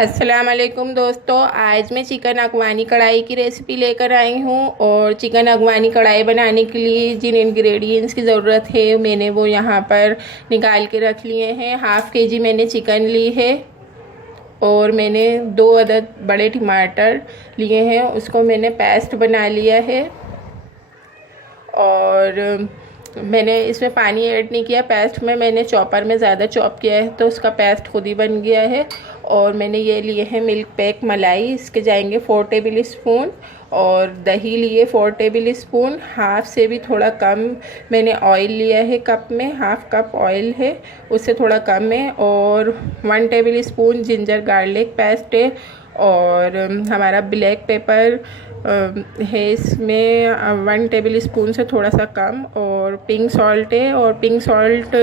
अस्सलाम वालेकुम दोस्तों, आज मैं चिकन अगवानी कढ़ाई की रेसिपी लेकर आई हूँ। और चिकन अगवानी कढ़ाई बनाने के लिए जिन इंग्रेडिएंट्स की ज़रूरत है मैंने वो यहाँ पर निकाल के रख लिए हैं। हाफ़ के जी मैंने चिकन ली है और मैंने 2 अदद बड़े टमाटर लिए हैं, उसको मैंने पेस्ट बना लिया है। और मैंने इसमें पानी ऐड नहीं किया, पेस्ट में मैंने चॉपर में ज़्यादा चॉप किया है तो उसका पेस्ट खुद ही बन गया है। और मैंने ये लिए हैं मिल्क पैक मलाई, इसके जाएंगे 4 टेबल स्पून। और दही लिए 4 टेबल स्पून। हाफ से भी थोड़ा कम मैंने ऑयल लिया है, कप में हाफ कप ऑयल है, उससे थोड़ा कम है। और 1 table spoon ginger garlic paste है। और हमारा ब्लैक पेपर है इसमें 1 टेबल स्पून से थोड़ा सा कम। और पिंक सॉल्ट है, और पिंक सॉल्ट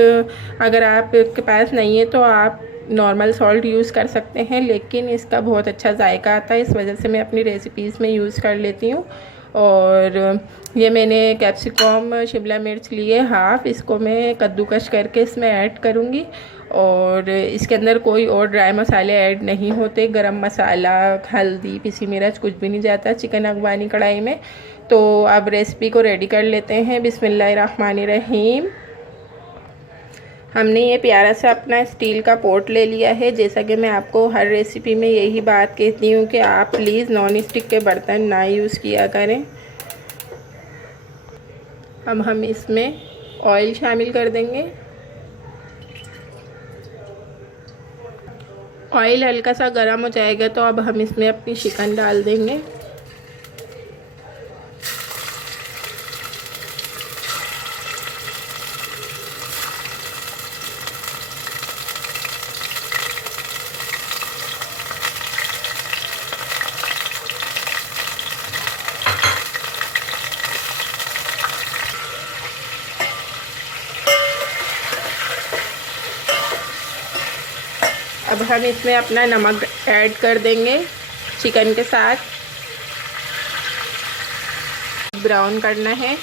अगर आपके पास नहीं है तो आप नॉर्मल सॉल्ट यूज़ कर सकते हैं, लेकिन इसका बहुत अच्छा जायका आता है, इस वजह से मैं अपनी रेसिपीज़ में यूज़ कर लेती हूँ। और ये मैंने कैप्सिकम शिमला मिर्च लिए हाफ़, इसको मैं कद्दूकश करके इसमें ऐड करूँगी। और इसके अंदर कोई और ड्राई मसाले ऐड नहीं होते, गरम मसाला, हल्दी, पिसी मिर्च कुछ भी नहीं जाता चिकन अगवानी कढ़ाई में। तो अब रेसिपी को रेडी कर लेते हैं। बिस्मिल्लाहिर्रहमानिर्रहीम। हमने ये प्यारा सा अपना स्टील का पॉट ले लिया है। जैसा कि मैं आपको हर रेसिपी में यही बात कहती हूँ कि आप प्लीज़ नॉन स्टिक के बर्तन ना यूज़ किया करें। अब हम इसमें ऑयल शामिल कर देंगे। ऑयल हल्का सा गर्म हो जाएगा तो अब हम इसमें अपनी चिकन डाल देंगे। अब हम इसमें अपना नमक ऐड कर देंगे चिकन के साथ। ब्राउन करना है।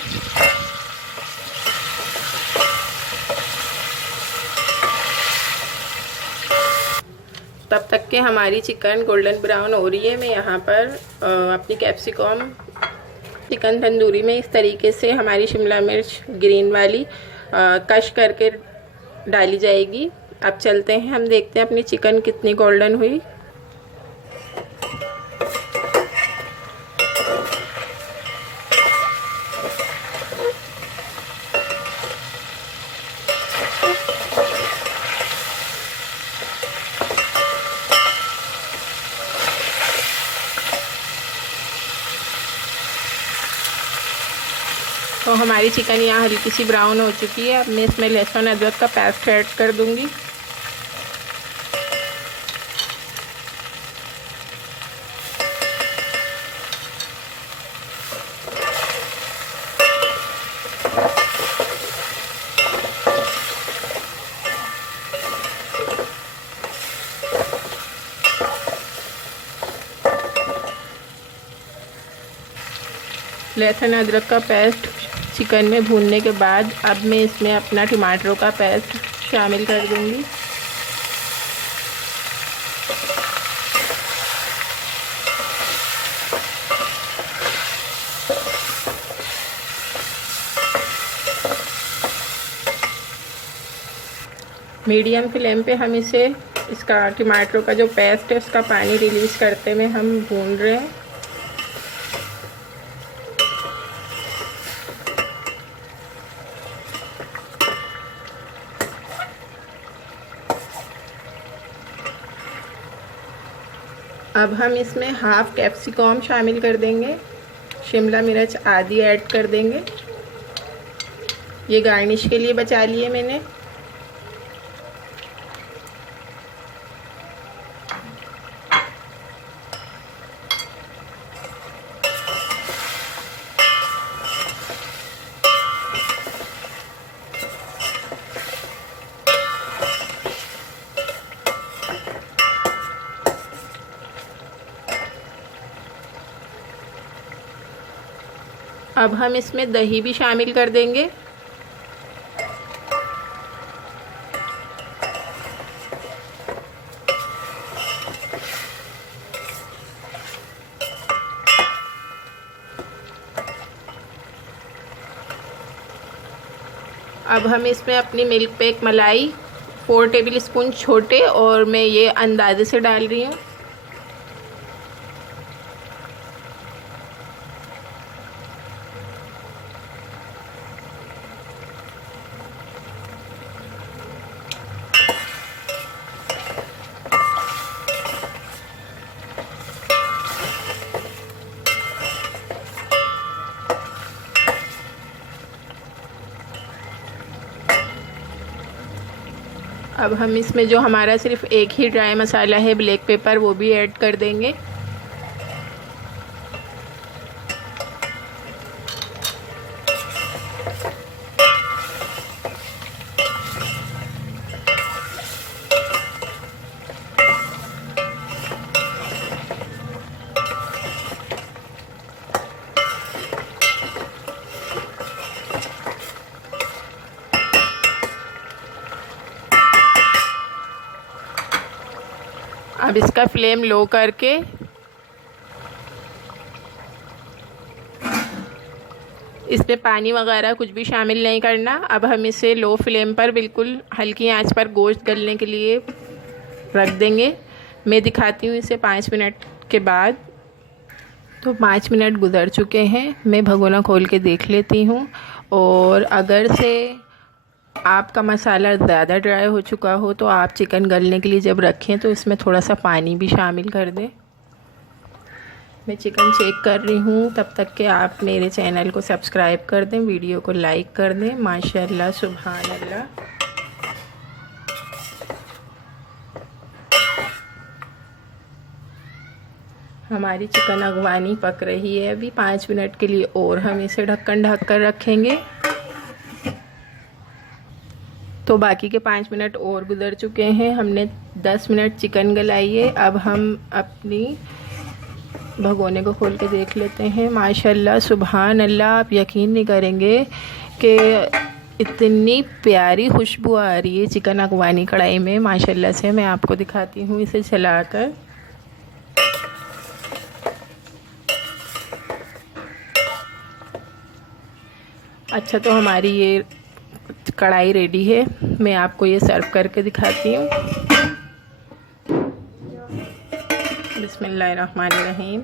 तब तक के हमारी चिकन गोल्डन ब्राउन हो रही है। मैं यहाँ पर अपनी कैप्सिकम चिकन तंदूरी में इस तरीके से हमारी शिमला मिर्च ग्रीन वाली कश करके डाली जाएगी। अब चलते हैं, हम देखते हैं अपनी चिकन कितनी गोल्डन हुई। तो हमारी चिकन यहाँ हल्की सी ब्राउन हो चुकी है। अब मैं इसमें लहसुन अदरक का पेस्ट ऐड कर दूँगी। लहसुन अदरक का पेस्ट चिकन में भूनने के बाद अब मैं इसमें अपना टमाटरों का पेस्ट शामिल कर दूंगी। मीडियम फ्लेम पे हम इसे इसका टमाटरों का जो पेस्ट है उसका पानी रिलीज़ करते हुए हम भून रहे हैं। अब हम इसमें हाफ कैप्सिकम शामिल कर देंगे, शिमला मिर्च आधी ऐड कर देंगे। ये गार्निश के लिए बचा लिए मैंने। अब हम इसमें दही भी शामिल कर देंगे। अब हम इसमें अपनी मिल्क पेक मलाई 4 टेबल स्पून छोटे और मैं ये अंदाजे से डाल रही हूँ। अब हम इसमें जो हमारा सिर्फ एक ही ड्राई मसाला है ब्लैक पेपर, वो भी ऐड कर देंगे। अब इसका फ्लेम लो करके इसमें पानी वगैरह कुछ भी शामिल नहीं करना। अब हम इसे लो फ्लेम पर बिल्कुल हल्की आंच पर गोश्त गलने के लिए रख देंगे। मैं दिखाती हूँ इसे 5 मिनट के बाद। तो 5 मिनट गुजर चुके हैं। मैं भगोना खोल के देख लेती हूँ, और अगर से आपका मसाला ज़्यादा ड्राई हो चुका हो तो आप चिकन गलने के लिए जब रखें तो इसमें थोड़ा सा पानी भी शामिल कर दें। मैं चिकन चेक कर रही हूँ, तब तक के आप मेरे चैनल को सब्सक्राइब कर दें, वीडियो को लाइक कर दें। माशाल्लाह सुभान अल्लाह। हमारी चिकन अगवानी पक रही है। अभी 5 मिनट के लिए और हम इसे ढक्कन ढक कर रखेंगे। तो बाकी के 5 मिनट और गुजर चुके हैं। हमने 10 मिनट चिकन गलाई है। अब हम अपनी भगोने को खोल के देख लेते हैं। माशाल्लाह सुभान अल्लाह, आप यकीन नहीं करेंगे कि इतनी प्यारी खुशबू आ रही है चिकन अगवानी कढ़ाई में माशाल्लाह से। मैं आपको दिखाती हूँ इसे चलाकर। अच्छा, तो हमारी ये कढ़ाई रेडी है। मैं आपको ये सर्व करके दिखाती हूँ। बिस्मिल्लाहिर्रहमानिर्रहीम।